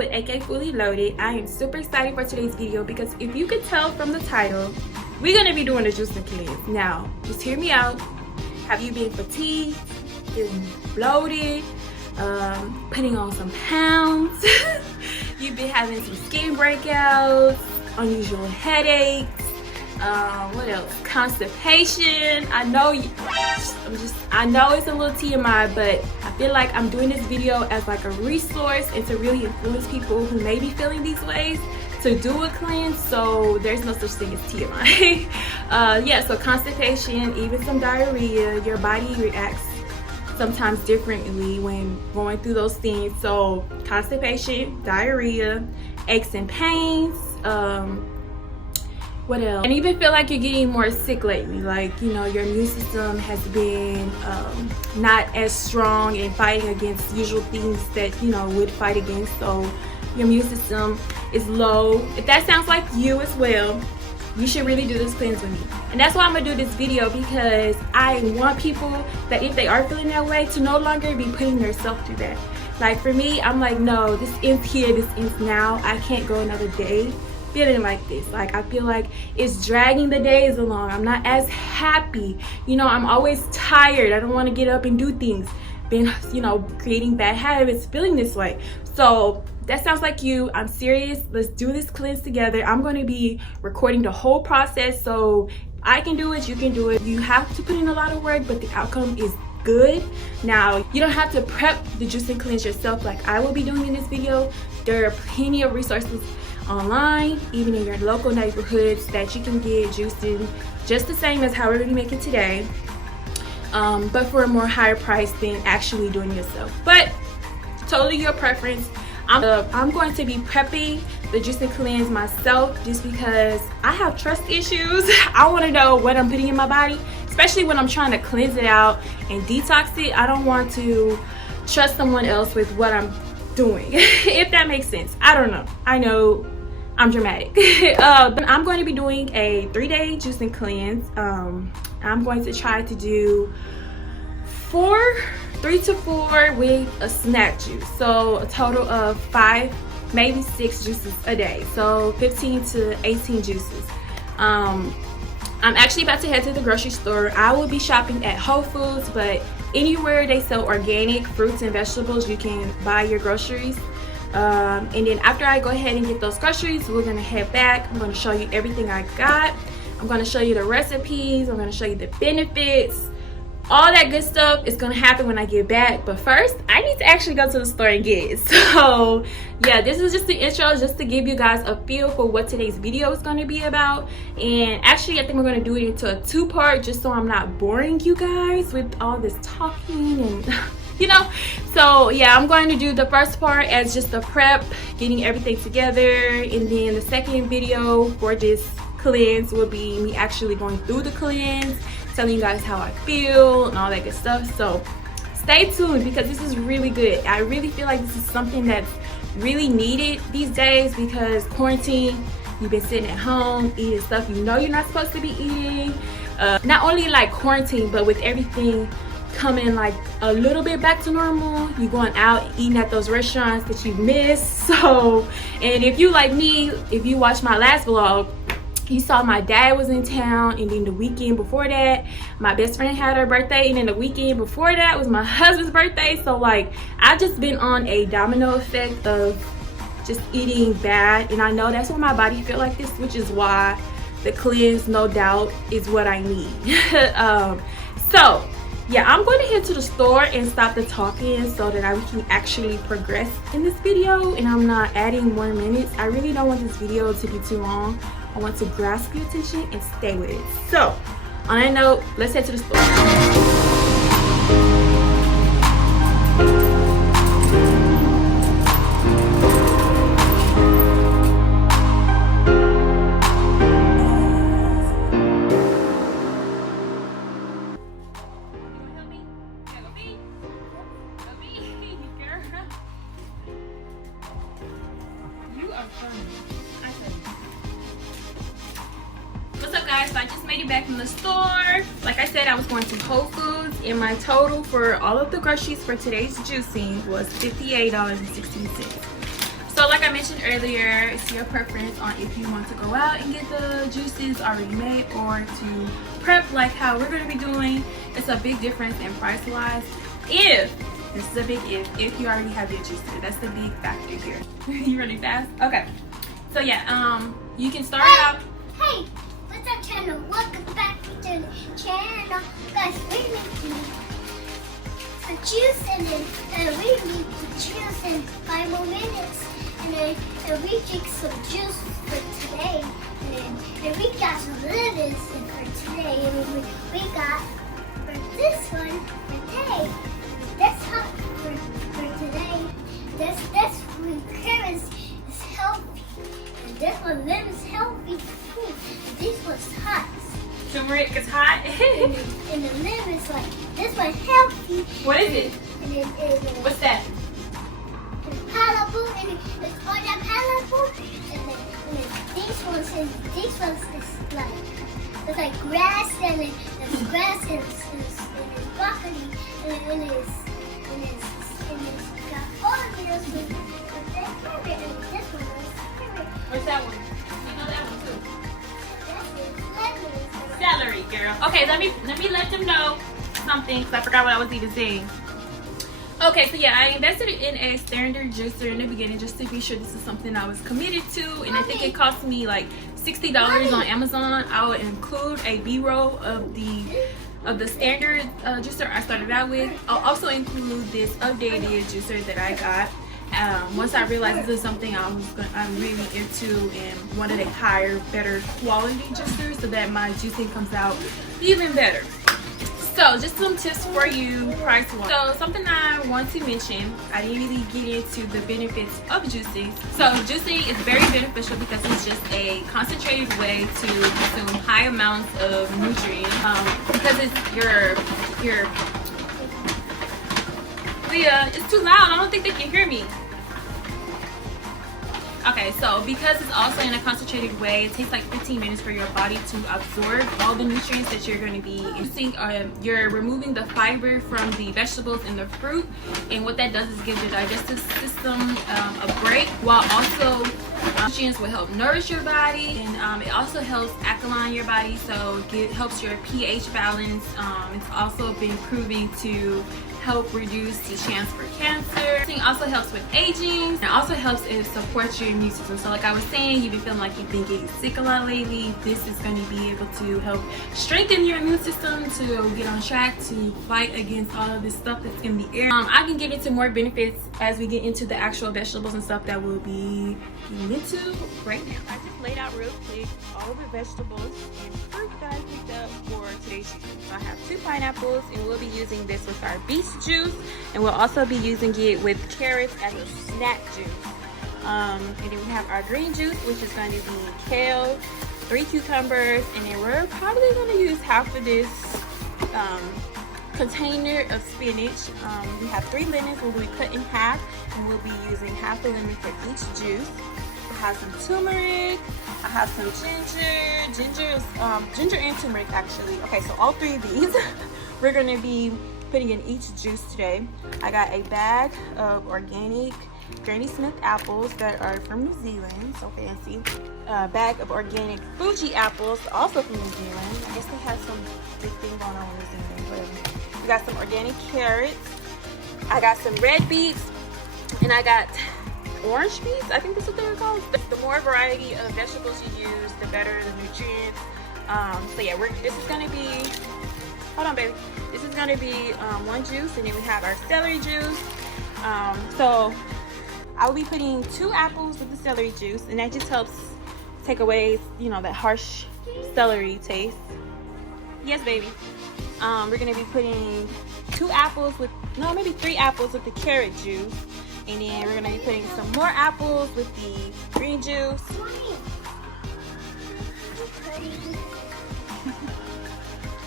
with AKay Fully Loaded. I am super excited for today's video because if you could tell from the title, we're gonna be doing a juicing cleanse. Now, just hear me out. Have you been fatigued, feeling bloated, putting on some pounds? You've been having some skin breakouts, unusual headaches, what else? Constipation. I know it's a little TMI, but I feel like I'm doing this video as like a resource and to really influence people who may be feeling these ways to do a cleanse. So there's no such thing as TMI. Yeah, so constipation, even some diarrhea, your body reacts sometimes differently when going through those things. So constipation, diarrhea, aches and pains, what else? And even feel like you're getting more sick lately, like, you know, your immune system has been not as strong in fighting against usual things that, you know, would fight against. So your immune system is low. If that sounds like you as well, you should really do this cleanse with me. And that's why I'm gonna do this video, because I want people that if they are feeling that way to no longer be putting themselves through that. Like for me, I'm like, no, this ends here, this ends now. I can't go another day feeling like this. Like I feel like it's dragging the days along. I'm not as happy, you know. I'm always tired. I don't want to get up and do things. Been, you know, creating bad habits, feeling this way. So that sounds like you. I'm serious. Let's do this cleanse together. I'm going to be recording the whole process so I can do it, you can do it. You have to put in a lot of work, but the outcome is good. Now, you don't have to prep the juicing cleanse yourself like I will be doing in this video. There are plenty of resources online, even in your local neighborhoods, that you can get juicing just the same as how we're gonna make it today, but for a more higher price than actually doing it yourself. But totally your preference. I'm going to be prepping the juicing cleanse myself just because I have trust issues. I want to know what I'm putting in my body, especially when I'm trying to cleanse it out and detox it. I don't want to trust someone else with what I'm doing, if that makes sense. I don't know. I know I'm dramatic. But I'm going to be doing a 3-day juicing cleanse. I'm going to try to do 3 to 4 with a snack juice, so a total of 5, maybe 6 juices a day, so 15 to 18 juices. I'm actually about to head to the grocery store. I will be shopping at Whole Foods, but anywhere they sell organic fruits and vegetables, you can buy your groceries. And then after I go ahead and get those groceries, we're gonna head back. I'm gonna show you everything I got. I'm gonna show you the recipes. I'm gonna show you the benefits. All that good stuff is gonna happen when I get back. But first, I need to actually go to the store and get it. So yeah, this is just the intro, just to give you guys a feel for what today's video is gonna be about. And actually, I think we're gonna do it into a 2-part, just so I'm not boring you guys with all this talking and you know. So yeah, I'm going to do the first part as just a prep, getting everything together, and then the second video for this cleanse will be me actually going through the cleanse, telling you guys how I feel and all that good stuff. So stay tuned, because this is really good. I really feel like this is something that's really needed these days, because quarantine, you've been sitting at home eating stuff you know you're not supposed to be eating. Not only like quarantine, but with everything coming like a little bit back to normal, you going out eating at those restaurants that you miss. So, and if you like me, if you watched my last vlog, you saw my dad was in town, and then the weekend before that my best friend had her birthday, and then the weekend before that was my husband's birthday. So like, I've just been on a domino effect of just eating bad, and I know that's why my body feel like this, which is why the cleanse, no doubt, is what I need. So yeah, I'm going to head to the store and stop the talking so that I can actually progress in this video, and I'm not adding more minutes. I really don't want this video to be too long. I want to grasp your attention and stay with it. So on that note, let's head to the store. What's up guys, so I just made it back from the store. Like I said, I was going to Whole Foods, and my total for all of the groceries for today's juicing was $58.16. So like I mentioned earlier, it's your preference on if you want to go out and get the juices already made or to prep like how we're going to be doing. It's a big difference in price wise. If this is a big if you already have your juicer, that's the big factor here. You really fast? Okay. So yeah, you can start out. Hey, what's up, channel? Welcome back to the channel, guys. We're making a juice, and then we need the juice in 5 more minutes, and then we drink some juice for today, and we got some lettuce for today, and we got for this one for today. That's hot for today. This one carrots is healthy, and this one lemon is healthy too. This one's hot. Turmeric is hot. and the lemon is like this one healthy. What is it? And then what's that? Pineapple, and it's all that pineapple, and then these ones is like it's like grass, and then there's grass and it's broccoli, and it's got onions with that carrot, and this one is carrot. What's that one? You know that one too. That's Celery, girl. Okay, let me let them know something because I forgot what I was even saying. Okay, so yeah, I invested in a standard juicer in the beginning just to be sure this is something I was committed to, and I think it cost me like $60 on Amazon. I will include a B-roll of the standard juicer I started out with. I'll also include this updated juicer that I got. Once I realized this is something I'm really into and wanted a higher, better quality juicer so that my juicing comes out even better. So just some tips for you price wise. So something I want to mention, I didn't really get into the benefits of juicing. So juicing is very beneficial because it's just a concentrated way to consume high amounts of nutrients. Because it's your Leah, it's too loud. I don't think they can hear me. Okay, so because it's also in a concentrated way, it takes like 15 minutes for your body to absorb all the nutrients that you're going to be using. You're removing the fiber from the vegetables and the fruit, and what that does is give your digestive system a break, while also nutrients will help nourish your body, and it also helps alkaline your body, so it helps your pH balance. It's also been proving to help reduce the chance for cancer. It also helps with aging. It also helps it supports your immune system. So like I was saying, you've been feeling like you've been getting sick a lot lately. This is going to be able to help strengthen your immune system to get on track to fight against all of this stuff that's in the air. I can get into more benefits as we get into the actual vegetables and stuff that we'll be getting into right now. I just laid out real quick all the vegetables and fruit that I picked up for today's juice. So I have 2 pineapples, and we'll be using this with our beet juice, and we'll also be using it with carrots as a snack juice. And then we have our green juice, which is going to be kale, 3 cucumbers, and then we're probably going to use half of this container of spinach. We have 3 lemons we'll be cut in half, and we'll be using half a lemon for each juice. I have some turmeric, I have some ginger and turmeric actually. Okay, so all 3 of these we're going to be putting in each juice today. I got a bag of organic Granny Smith apples that are from New Zealand, so fancy. A bag of organic Fuji apples, also from New Zealand. I guess they have some big thing going on in New Zealand, whatever. We got some organic carrots. I got some red beets, and I got orange beets. I think that's what they're called. The more variety of vegetables you use, the better the nutrients. So yeah, this is gonna be. Hold on, baby. This is gonna be 1 juice, and then we have our celery juice. So I will be putting 2 apples with the celery juice, and that just helps take away, that harsh celery taste. Yes, baby. We're gonna be putting 2 apples with, no, maybe 3 apples with the carrot juice, and then we're gonna be putting some more apples with the green juice.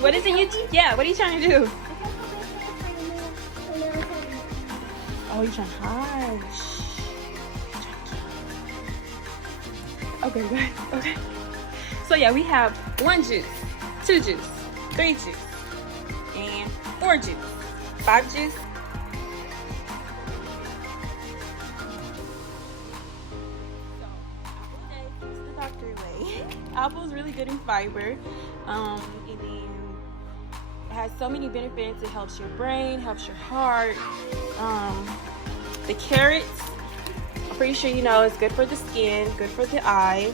What is it what are you trying to do? Oh, you're trying to hide. Okay, guys. Okay. So yeah, we have 1 juice, 2 juice, 3 juice, and 4 juice, 5 juice. Apple is really good in fiber, and then it has so many benefits. It helps your brain, helps your heart. The carrots, I'm pretty sure you know, is good for the skin, good for the eyes.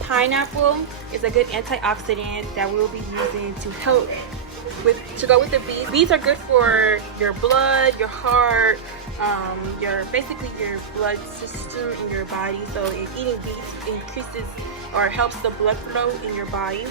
Pineapple is a good antioxidant that we'll be using to help to go with the beets. Beets are good for your blood, your heart, basically your blood system in your body. So eating beets increases or helps the blood flow in your body.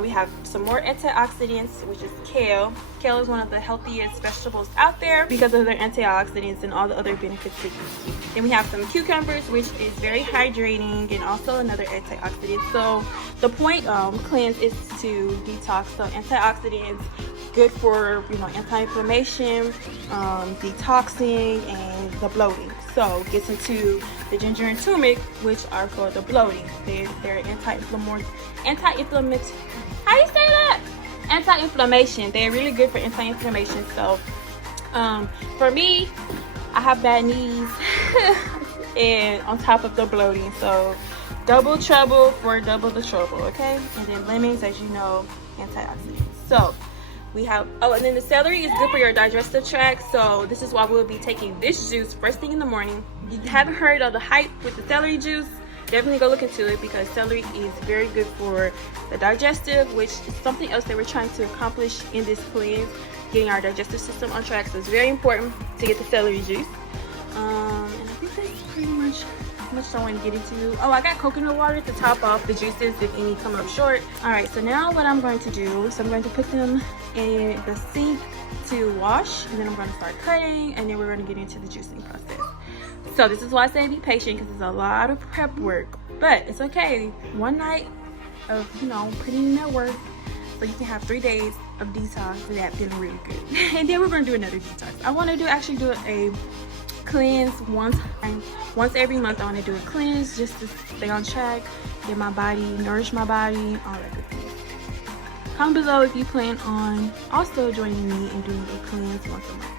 We have some more antioxidants, which is kale. Kale is one of the healthiest vegetables out there because of their antioxidants and all the other benefits it gives you. Then we have some cucumbers, which is very hydrating and also another antioxidant. So the point cleanse is to detox. So antioxidants, good for, you know, anti-inflammation, detoxing, and the bloating. So it gets into the ginger and turmeric, which are for the bloating. They're anti-inflammatory. How you say that? Anti-inflammation. They're really good for anti-inflammation. So for me, I have bad knees and on top of the bloating, so double trouble for double the trouble. Okay, and then lemons, as you know, antioxidants. So we have, oh, and then the celery is good for your digestive tract. So this is why we'll be taking this juice first thing in the morning. If you haven't heard of the hype with the celery juice, definitely go look into it, because celery is very good for the digestive, which is something else that we're trying to accomplish in this cleanse, getting our digestive system on track. So it's very important to get the celery juice. And I think that's pretty much how much I want to get into. Oh, I got coconut water to top off the juices if any come up short. All right, so now what I'm going to do is I'm going to put them in the sink to wash, and then I'm going to start cutting, and then we're going to get into the juicing process. So this is why I say be patient, because it's a lot of prep work, but it's okay. One night of, you know, putting in that work, so you can have 3 days of detox and that feeling really good. And then we're going to do another detox. I want to actually do a cleanse once every month. I want to do a cleanse just to stay on track, get my body, nourish my body, all that good things. Comment below if you plan on also joining me in doing a cleanse once a month.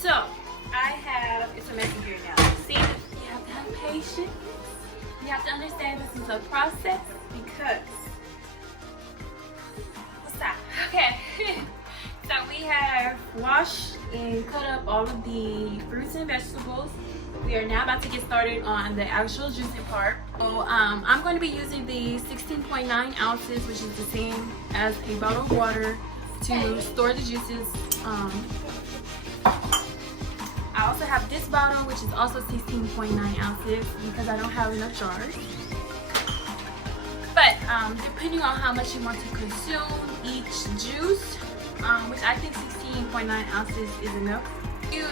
So I have, it's a messy here now. See, you have to have patience. You have to understand this is a process, because what's that? Okay. So we have washed and cut up all of the fruits and vegetables. We are now about to get started on the actual juicing part. So I'm going to be using the 16.9 ounces, which is the same as a bottle of water, to store the juices. I also have this bottle, which is also 16.9 ounces, because I don't have enough jars. But depending on how much you want to consume each juice, which I think 16.9 ounces is enough.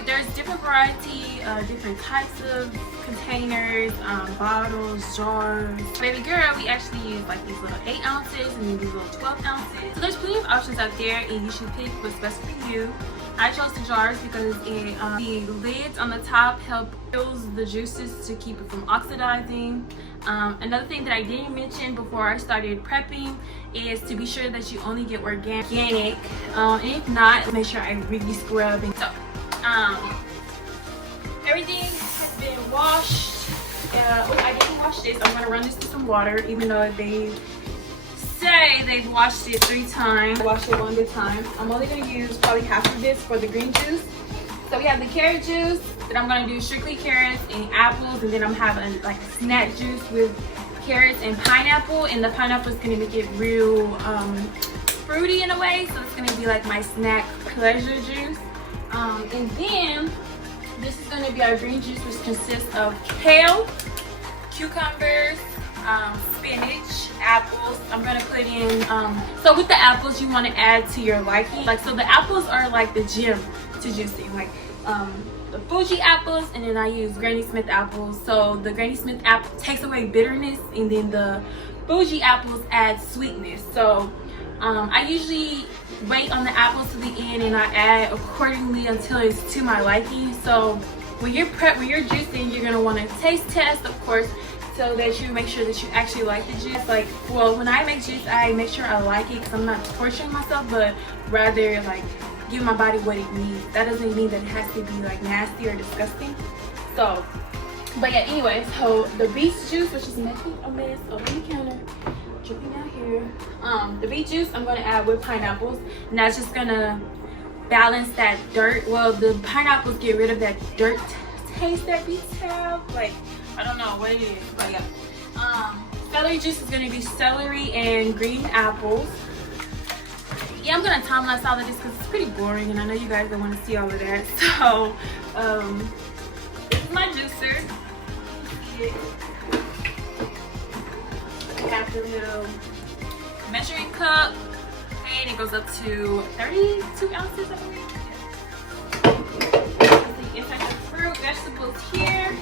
There's different variety, different types of containers, bottles, jars. Baby girl, we actually use like these little 8 ounces and then these little 12 ounces. So there's plenty of options out there, and you should pick what's best for you. I chose the jars because the lids on the top help fills the juices to keep it from oxidizing. Another thing that I didn't mention before I started prepping is to be sure that you only get organic. And if not, make sure I really scrub. And so everything has been washed. I didn't wash this. I'm gonna run this through some water, even though they say they've washed it 3 times. I washed it 1 good time. I'm only gonna use probably half of this for the green juice. So we have the carrot juice that I'm gonna do strictly carrots and apples, and then I'm having like a snack juice with carrots and pineapple, and the pineapple is gonna make it real fruity in a way. So it's gonna be like my snack pleasure juice. And then this is gonna be our green juice, which consists of kale, cucumbers, spinach, apples. I'm gonna put in so with the apples you want to add to your liking. Like, so the apples are like the gem to juicing. Like the Fuji apples, and then I use Granny Smith apples. So the Granny Smith apple takes away bitterness, and then the Fuji apples add sweetness. So I usually wait on the apples to the end, and I add accordingly until it's to my liking. So when you're juicing, you're gonna want to taste test, of course, so that you make sure that you actually like the juice. Like, well, when I make juice, I make sure I like it, because I'm not torturing myself, but rather like give my body what it needs. That doesn't mean that it has to be like nasty or disgusting. So, but yeah, anyway, so the beet juice, which is making a mess over the counter, dripping out here. The beet juice I'm gonna add with pineapples, and that's just gonna balance that dirt. Well, the pineapples get rid of that dirt taste that beets have. Like, I don't know what it is, but yeah. Celery juice is gonna be celery and green apples. Yeah, I'm gonna time lapse all of this because it's pretty boring, and I know you guys don't want to see all of that. So, this is my juicer. I have the little measuring cup, and it goes up to 32 ounces, I believe. The inside the fruit, vegetables here.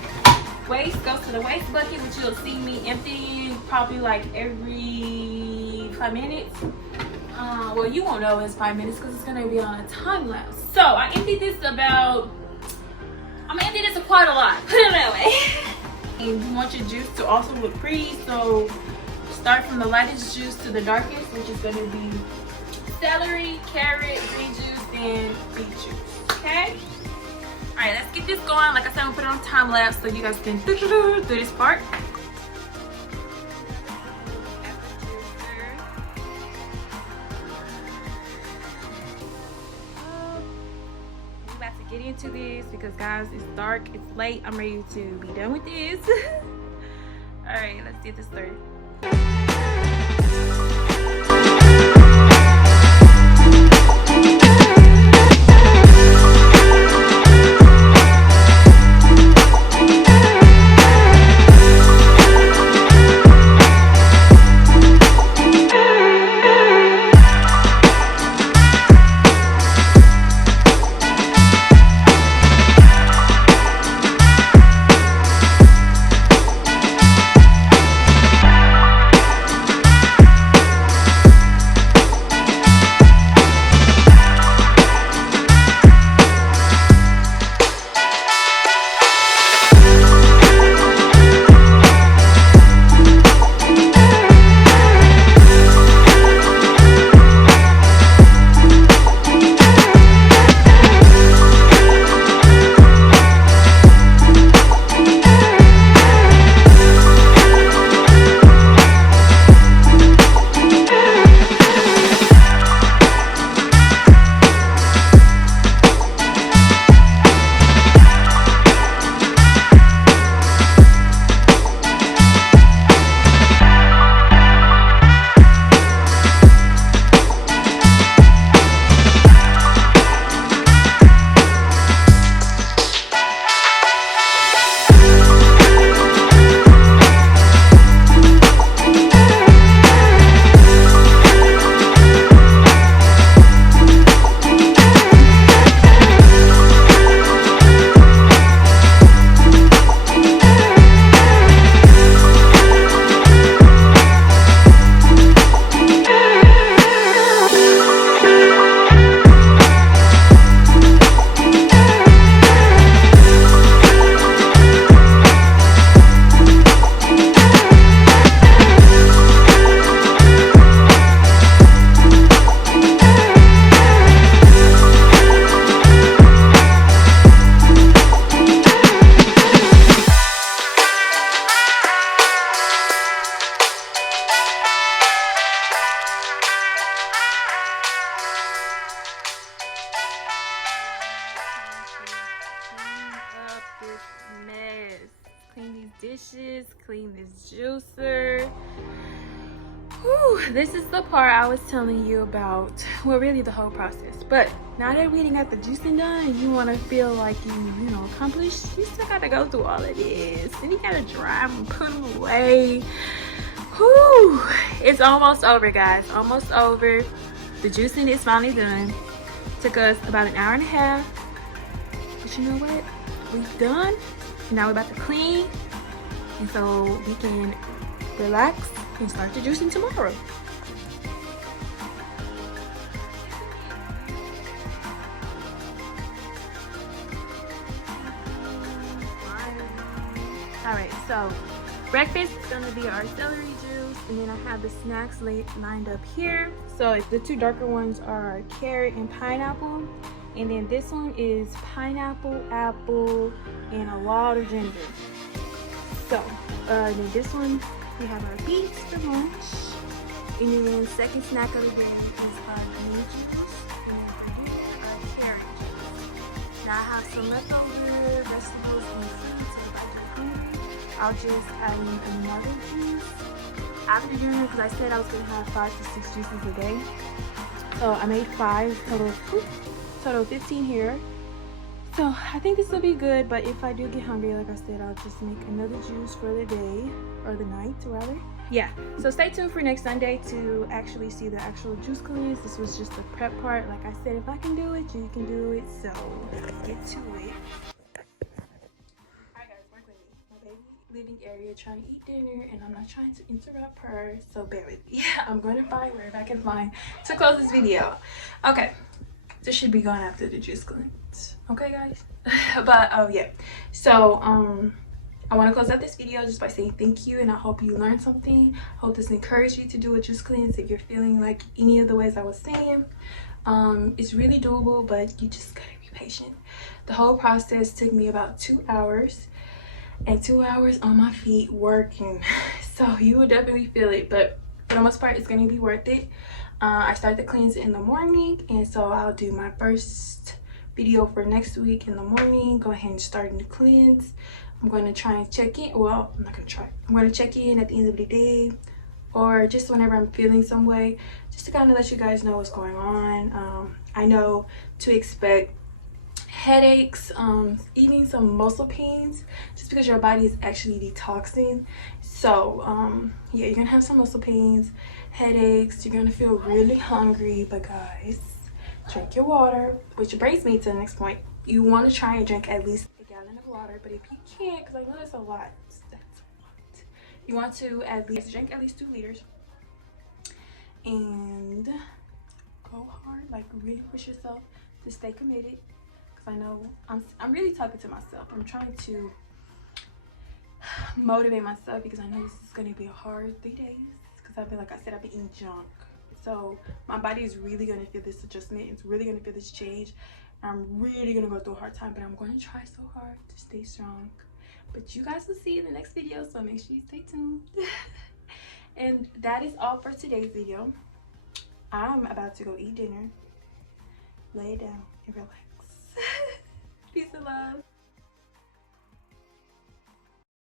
Waste goes to the waste bucket, which you'll see me emptying probably like every 5 minutes. Well, you won't know it's 5 minutes because it's gonna be on a time lapse. So I emptied this I'm gonna empty this quite a lot, put it that way. And you want your juice to also look pretty, so start from the lightest juice to the darkest, which is gonna be celery, carrot, green juice, and beet juice, okay? All right, let's get this going. Like I said, I'm gonna put it on time lapse so you guys can do this part. We're about to get into this because, guys, it's dark, it's late. I'm ready to be done with this. All right, let's get this started. Dishes, clean this juicer. Whew, this is the part I was telling you about. Well, really the whole process. But now that we got the juicing done, you want to feel like you know, accomplished. You still got to go through all of this, and you got to dry them and put them away. Whew, it's almost over, guys. Almost over. The juicing is finally done. Took us about an hour and a half. But you know what? week done. Now we're about to clean, and so we can relax and start the juicing tomorrow. Alright, so breakfast is gonna be our celery juice, and then I have the snacks lined up here. So the two darker ones are carrot and pineapple, and then this one is pineapple, apple, and a lot of ginger. So then this one, we have our beets for lunch, and then second snack of the day is our green juice, and then for dinner, our carrot juice. Now I have some leftover vegetables and fruits, so if I get hungry, I'll just add in another juice after dinner, because I said I was gonna have 5 to 6 juices a day. So I made 5 total 15 here. So I think this will be good, but if I do get hungry, like I said, I'll just make another juice for the day, or the night rather. Yeah, so stay tuned for next Sunday to actually see the actual juice cleanse. This was just the prep part. Like I said, if I can do it, you can do it. So let's get to it. Alright guys, work with me. My baby living area trying to eat dinner, and I'm not trying to interrupt her, so bear with me. I'm going to find wherever I can find to close this video. Okay, this should be gone after the juice cleanse. Okay guys. But oh yeah, so I want to close out this video just by saying thank you, and I hope you learned something. I hope this encouraged you to do a juice cleanse if you're feeling like any of the ways I was saying. It's really doable, but you just gotta be patient. The whole process took me about 2 hours, and 2 hours on my feet working. So you will definitely feel it, but for the most part it's gonna be worth it. I start the cleanse in the morning, and so I'll do my first video for next week in the morning. Go ahead and start the cleanse. I'm going to try and check in. Well, I'm not going to try. I'm going to check in at the end of the day, or just whenever I'm feeling some way, just to kind of let you guys know what's going on. I know to expect headaches, even some muscle pains, just because your body is actually detoxing. So yeah, you're gonna have some muscle pains, headaches, you're gonna feel really hungry. But guys, drink your water, which brings me to the next point. You want to try and drink at least a gallon of water, but if you can't, because I know that's a lot, you want to at least drink at least 2 liters, and go hard, like really push yourself to stay committed. I know I'm really talking to myself. I'm trying to motivate myself, because I know this is going to be a hard 3 days, because I've been, like I said, I've been eating junk. So my body is really going to feel this adjustment. It's really going to feel this change. I'm really going to go through a hard time, but I'm going to try so hard to stay strong. But you guys will see in the next video, so make sure you stay tuned. And that is all for today's video. I'm about to go eat dinner, lay down, and relax. Peace and love.